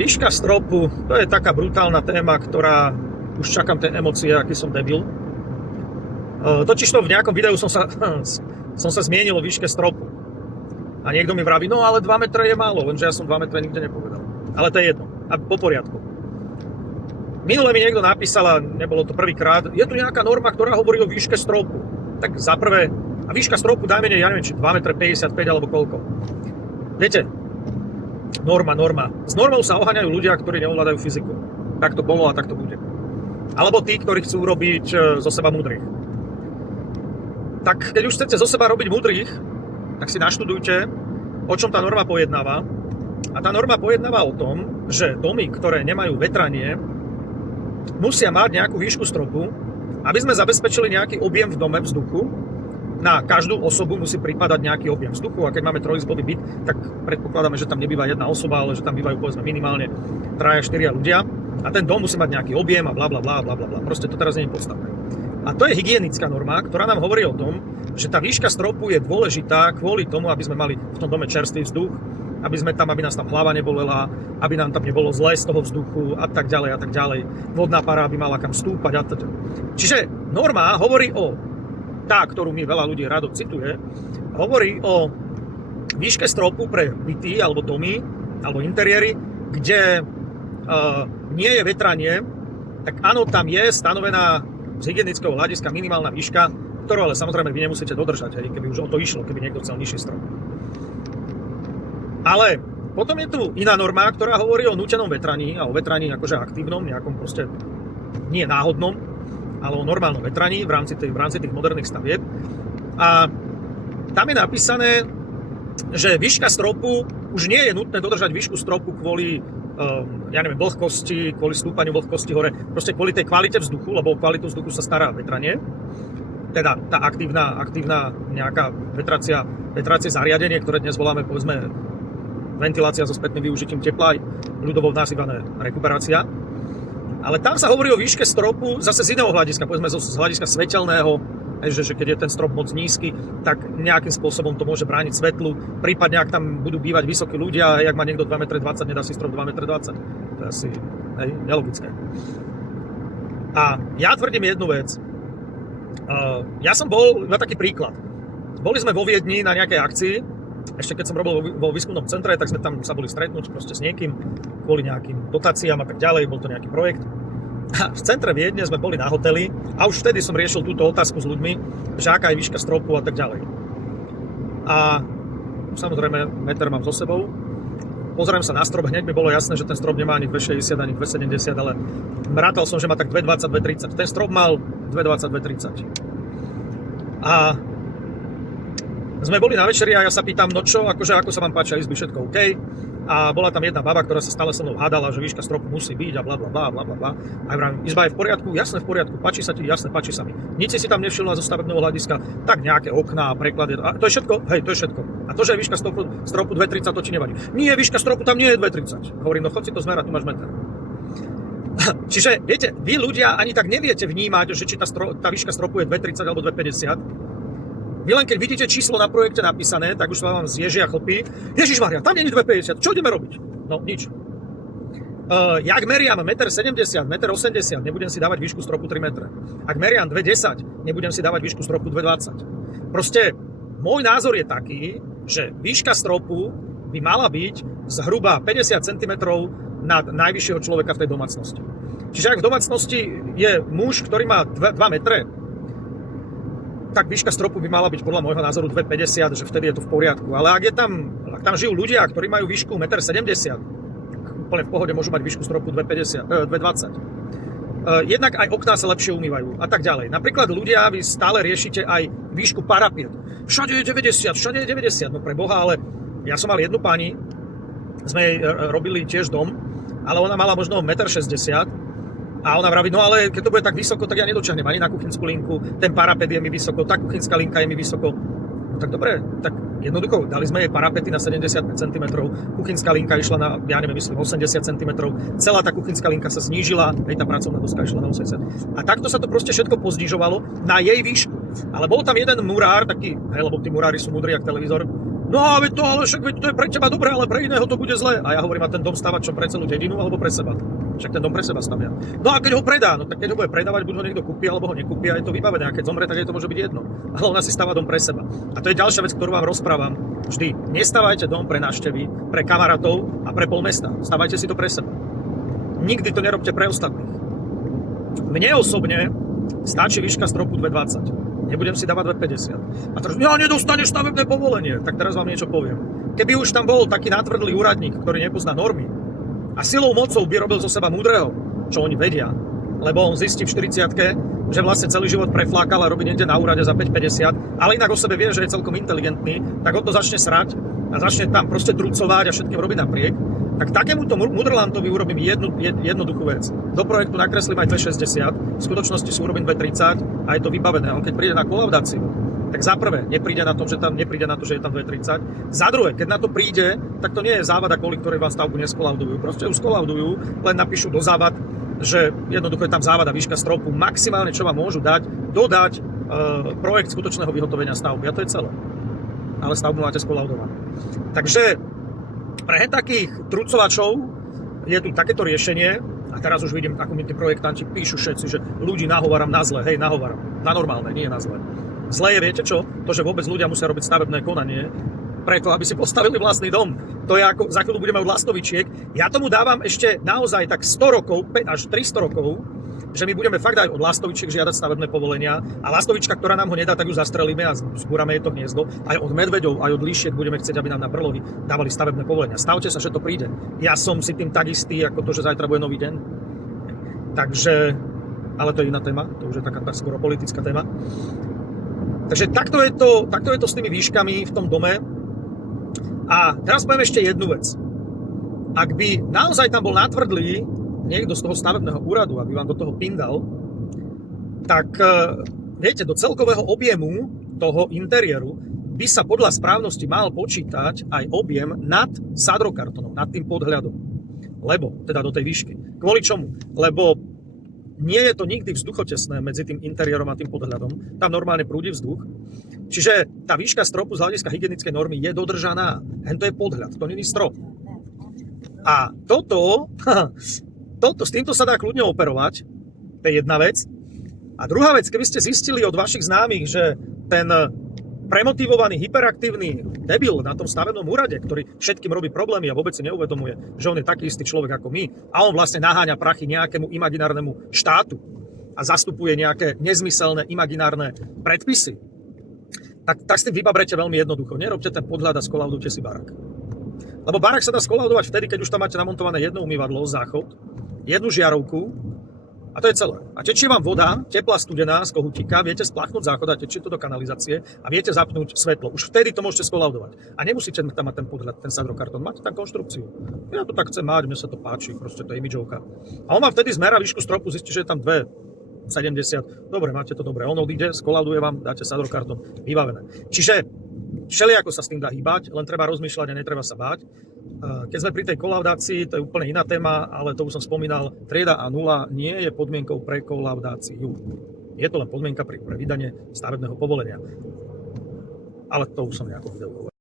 Výška stropu, to je taká brutálna téma, ktorá už čakám tie emócie, aký som debil. Totižto v nejakom videu som sa zmienil o výške stropu. A niekto mi vraví, no ale 2 metre je málo, lenže ja som 2 metre nikde nepovedal. Ale to je jedno, a po poriadku. Minule mi niekto napísal, a nebolo to prvýkrát, je tu nejaká norma, ktorá hovorí o výške stropu. Tak za prvé, a výška stropu dajme, ja neviem, či 2,55 m alebo koľko. Viete, norma. S normou sa oháňajú ľudia, ktorí neovládajú fyziku. Tak to bolo a tak to bude. Alebo tí, ktorí chcú robiť zo seba múdrych. Tak keď už chcete zo seba robiť múdrych, tak si naštudujte, o čom tá norma pojednáva. A tá norma pojednáva o tom, že domy, ktoré nemajú vetranie, musia mať nejakú výšku stropu, aby sme zabezpečili nejaký objem v dome vzduchu. Na každú osobu musí pripadať nejaký objem vzduchu a keď máme trojizbový byt, tak predpokladáme, že tam nebýva jedna osoba, ale že tam bývajú povedzme minimálne 3-4 ľudia a ten dom musí mať nejaký objem a blablabla. Proste to teraz nie je podstatné. A to je hygienická norma, ktorá nám hovorí o tom, že tá výška stropu je dôležitá kvôli tomu, aby sme mali v tom dome čerstvý vzduch, aby nás tam hlava nebolela, aby nám tam nebolo zle z toho vzduchu a tak ďalej. Vodná para by mala kam stúpať a tak. Čiže norma hovorí tá, ktorú mi veľa ľudí rado cituje, hovorí o výške stropu pre byty alebo domy alebo interiéry, kde nie je vetranie, tak áno, tam je stanovená z hygienického hľadiska minimálna výška, ktorú ale samozrejme vy nemusíte dodržať, keby už o to išlo, keby niekto chcel nižší strop. Ale potom je tu iná norma, ktorá hovorí o nútenom vetraní a o vetraní akože aktívnom, nejakom proste nie náhodnom, ale o normálnom vetraní v rámci tých moderných stavieb. A tam je napísané, že výška stropu, už nie je nutné dodržať výšku stropu kvôli vlhkosti, kvôli stúpaniu vlhkosti hore, proste kvôli tej kvalite vzduchu, lebo o kvalitu vzduchu sa stará vetranie. Teda tá aktívna nejaká vetracie zariadenie, ktoré dnes voláme povedzme ventilácia so spätným využitím tepla, ľudovo nazývané rekuperácia. Ale tam sa hovorí o výške stropu zase z iného hľadiska, povedzme z hľadiska svetelného, že keď je ten strop moc nízky, tak nejakým spôsobom to môže brániť svetlu, prípadne ak tam budú bývať vysokí ľudia, ak má niekto 2,20 m, nedá si strop 2,20 m. To je asi nelogické. A ja tvrdím jednu vec. Ja som bol, iba taký príklad. Boli sme vo Viedni na nejakej akcii, ešte keď som robil vo výskumnom centre, tak sme tam sa boli stretnúť proste s niekým kvôli nejakým dotáciám a tak ďalej, bol to nejaký projekt. A v centre Viedne sme boli na hoteli a už vtedy som riešil túto otázku s ľuďmi, že aká je výška stropu a tak ďalej. A samozrejme meter mám so sebou. Pozriem sa na strop, hneď mi bolo jasné, že ten strop nemá ani 2,60 ani 2,70, ale rátal som, že má tak 2,20, 2,30. Ten strop mal 2,20, 2,30. A sme boli na večeri a ja sa pýtam, no čo, akože ako sa vám páčia izby, všetko OK. A bola tam jedna baba, ktorá sa stále so mnou hádala, že výška stropu musí byť a blablabla. A ja vravím, izba je v poriadku? Jasné, v poriadku. Páči sa ti? Jasné, páči sa mi. Nič si tam nevšimla zo stavebného hľadiska, tak nejaké okná, preklady. A to je všetko? Hej, to je všetko. A to, že je výška stropu 2,30, to ti nevadí. Nie, výška stropu tam nie je 2,30. Hovorím, no chod si to zmerať, tu máš meter. Čiže, viete, vy ľudia ani tak neviete vnímať, že či tá výška stropu je 2,30 alebo 2,50. Vy len keď vidíte číslo na projekte napísané, tak už sa vám zježia chlpy. Ježišmaria, tam nie je 2,50, čo ideme robiť? No, nič. Jak meriam 1,70 m, 1,80 m, nebudem si dávať výšku stropu 3 metre. Ak meriam 2,10 m, nebudem si dávať výšku stropu 2,20 m. Proste, môj názor je taký, že výška stropu by mala byť zhruba 50 cm nad najvyššieho človeka v tej domácnosti. Čiže ak v domácnosti je muž, ktorý má 2 metre, tak výška stropu by mala byť podľa môjho názoru 2,50 m, že vtedy je to v poriadku. Ale ak tam žijú ľudia, ktorí majú výšku 1,70 m, tak úplne v pohode môžu mať výšku stropu 2,20 m. Jednak aj okná sa lepšie umývajú a tak ďalej. Napríklad ľudia, vy stále riešite aj výšku parapiet. Všade je 90, no pre Boha, ale ja som mal jednu pani, sme jej robili tiež dom, ale ona mala možno 1,60 m. A ona vraví, no ale keď to bude tak vysoko, tak ja nedočiahnem ani na kuchynskú linku, ten parapet je mi vysoko, tá kuchynská linka je mi vysoko. No tak dobre, tak jednoducho dali sme jej parapety na 75 cm, kuchynská linka išla na, ja neviem, myslím 80 cm, celá tá kuchynská linka sa znížila, tá pracovná doska išla na 80. A takto sa to proste všetko poznižovalo na jej výšku. Ale bol tam jeden murár, taký, lebo tí murári sú múdri jak televízor, No a veď to, ale však veď to je pre teba dobré, ale pre iného to bude zlé. A ja hovorím, a ten dom stavať čo pre celú dedinu alebo pre seba? Však ten dom pre seba stavia. No a keď ho predá, no tak keď ho bude predávať, buď ho niekto kúpi alebo ho nekúpi a je to vybavené. A keď zomre, tak je to môže byť jedno. Ale ona si stáva dom pre seba. A to je ďalšia vec, ktorú vám rozprávam vždy. Nestávajte dom pre návštevy, pre kamarátov a pre pol mesta. Stavajte si to pre seba. Nikdy to nerobte pre ostatných. Mne osobne stačí výška stropu 2,20. Nebudem si dávať 2,50. A teraz, ja nedostaneš stavebné povolenie. Tak teraz vám niečo poviem. Keby už tam bol taký natvrdlý úradník, ktorý nepozná normy a silou mocou by robil zo seba múdreho, čo oni vedia, lebo on zistí v 40-ke, že vlastne celý život preflákal a robí niekde na úrade za 5,50, ale inak o sebe vie, že je celkom inteligentný, tak on to začne srať a začne tam proste trucovať a všetkým robiť napriek. Tak takémuto mudrlantovi urobím jednoduchú vec. Do projektu nakreslím aj 2,60, v skutočnosti si urobím 2,30 a je to vybavené. On keď príde na kolaudáciu, tak za prvé nepríde na to, že je tam 2,30. Za druhé, keď na to príde, tak to nie je závada, kvôli ktorej vás stavbu neskolaudujú. Proste ju skolaudujú, len napíšu do závad, že jednoducho je tam závada, výška stropu. Maximálne, čo vám môžu dať, dodať projekt skutočného vyhotovenia stavby. A to je celé. Ale stavbu máte skolaudovanú. Takže pre takých trucovačov je tu takéto riešenie a teraz už vidím, ako mi tí projektanti píšu všetci, že ľudí nahováram na zle. Hej, nahováram. Na normálne, nie na zle. Zlé je, viete čo? To, že vôbec ľudia musia robiť stavebné konanie preto, aby si postavili vlastný dom. To je ako, za chvíľu budeme od lastovičiek. Ja tomu dávam ešte naozaj tak 100 rokov, 5 až 300 rokov, že my budeme fakt aj od lastovičiek žiadať stavebné povolenia a lastovička, ktorá nám ho nedá, tak ju zastrelíme a zbúrame jej to hniezdo. Aj od medveďov, aj od líšiek budeme chcieť, aby nám na brlohy dávali stavebné povolenia. Stavte sa, že to príde. Ja som si tým tak istý, ako to, že zajtra bude nový deň. Takže, ale to je iná téma, to už je taká skoro politická téma. Takže takto je to s tými výškami v tom dome. A teraz poviem ešte jednu vec. Ak by naozaj tam bol natvrdlý niekto z toho stavebného úradu, aby vám do toho pindal, tak viete, do celkového objemu toho interiéru by sa podľa správnosti mal počítať aj objem nad sadrokartonom, nad tým podhľadom. Lebo, teda do tej výšky. Kvôli čomu? Lebo nie je to nikdy vzduchotesné medzi tým interiérom a tým podhľadom. Tam normálne prúdi vzduch. Čiže tá výška stropu z hľadiska hygienickej normy je dodržaná. Hen to je podhľad, to nie je strop. A s týmto sa dá kľudne operovať. To je jedna vec. A druhá vec, keby ste zistili od vašich známych, že ten premotivovaný, hyperaktívny debil na tom stavebnom úrade, ktorý všetkým robí problémy a vôbec si neuvedomuje, že on je taký istý človek ako my a on vlastne naháňa prachy nejakému imaginárnemu štátu a zastupuje nejaké nezmyselné imaginárne predpisy, tak s tým vybabrete veľmi jednoducho. Nerobte ten podhľad a skolaudujte si barák. Lebo barák sa dá skolaudovať vtedy, keď už tam máte namontované jedno umývadlo, záchod, jednu žiarovku a to je celé. A tečie vám voda, teplá, studená z kohútika, viete spláchnuť záchod a tečie to do kanalizácie a viete zapnúť svetlo. Už vtedy to môžete skolaudovať. A nemusíte tam mať ten podhľad, ten sadrokartón. Máte tam konštrukciu. Ja to tak chcem mať, mne sa to páči, proste to je imidžovka. A on vám vtedy zmerá výšku stropu, zistí, že je tam 2,70. Dobre, máte to dobre. On odíde, skolauduje vám, dáte sadrokartón, vybavené. Čiže všelijako sa s tým dá hýbať, len treba rozmýšľať a netreba sa báť. Keď sme pri tej kolaudácii, to je úplne iná téma, ale to už som spomínal, trieda A0 nie je podmienkou pre kolaudáciu. Je to len podmienka pre vydanie stavebného povolenia. Ale to už som nejako video hovoril.